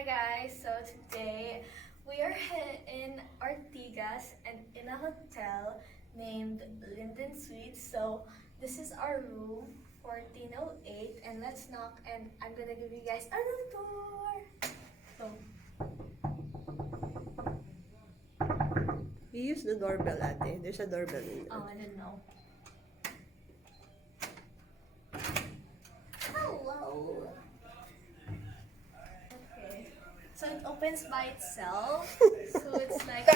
Hi guys, so today we are in Ortigas and in a hotel named Linden Suites. So this is our room, 1408, and let's knock and I'm gonna give you guys a room tour. So, You use the doorbell, ate. There's a doorbell in there. oh, I didn't know. Hello. Okay, so it opens by itself. So it's like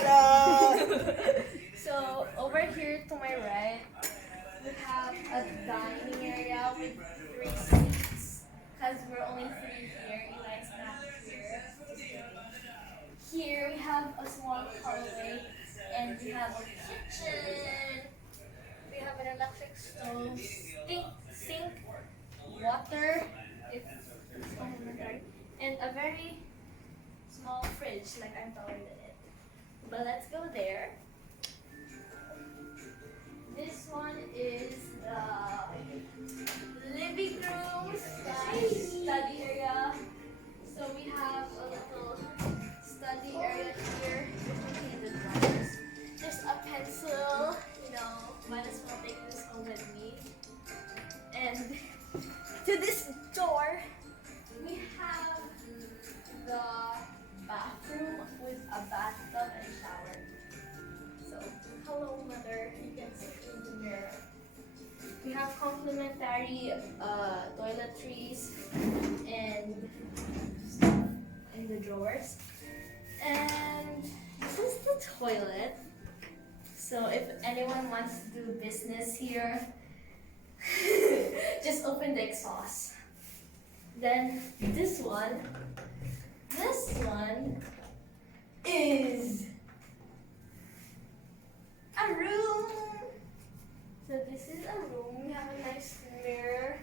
So over here to my right, we have a dining area with 3 seats. Cause we're only 3 here. Eli's not here. Here we have a small hallway, and we have a kitchen. We have an electric stove, sink, water, if it's complimentary, and a very small fridge, like I'm taller than it. But let's go there. This one is the living room slash study area. So we have a little study area here. Looking at the drawers. There's a pencil, might as well take this home with me. And to this door, we have the bathroom with a bathtub and shower. So, hello mother, you can see in the mirror. We have complimentary toiletries and stuff in the drawers. And this is the toilet. So if anyone wants to do business here, just open the exhaust. Then this one is a room. So this is a room. We have a nice mirror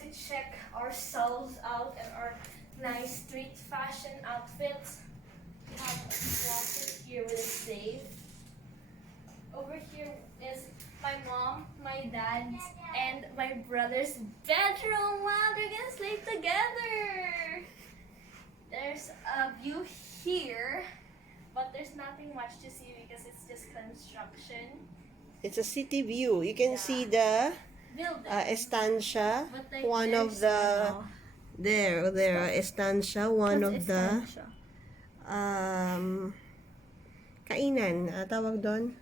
to check ourselves out and our nice street fashion outfits. We have a closet here with a safe. Over here is my mom, my dad, and my brother's bedroom. Wow, they're gonna sleep together. There's a view here, but there's nothing much to see because it's just construction. It's a city view. You can see the Building. estancia. But like One of there's, the there estancia. One of what's the estancia? kainan. Tawag doon.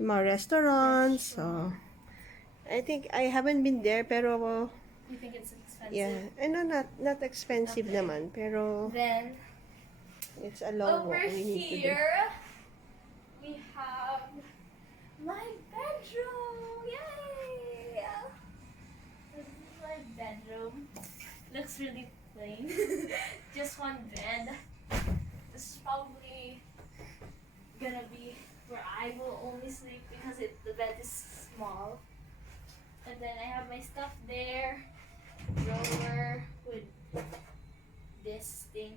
Yung mga restaurants. So I think I haven't been there, pero You think it's expensive? yeah, not expensive Okay. naman, pero Then it's a long over walk we need to do. here we have my bedroom. Yay! This is my bedroom. Looks really plain. Just one bed. This is probably gonna be where I will only sleep because the bed is small. And then I have my stuff there. Drawer with this thing.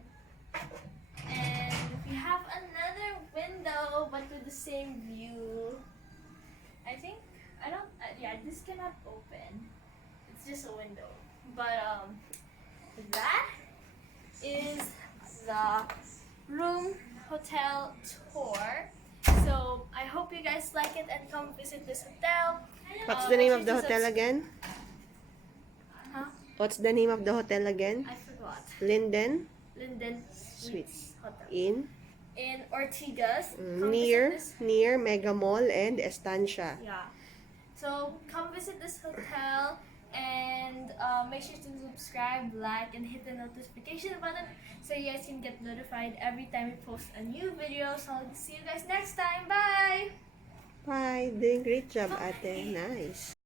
And we have another window, but with the same view. This cannot open. It's just a window. But that is the room hotel tour. So I hope you guys like it and come visit this hotel. What's the name make of the sure to hotel again? Huh? What's the name of the hotel again? I forgot. Linden Linden Suites. Hotel. In Ortigas. Come near visit this. near Mega Mall and Estancia. Yeah. So come visit this hotel and make sure to subscribe, like, and hit the notification button so you guys can get notified every time we post a new video. So I'll see you guys next time. Bye! Bye. Doing great job, ate. Nice.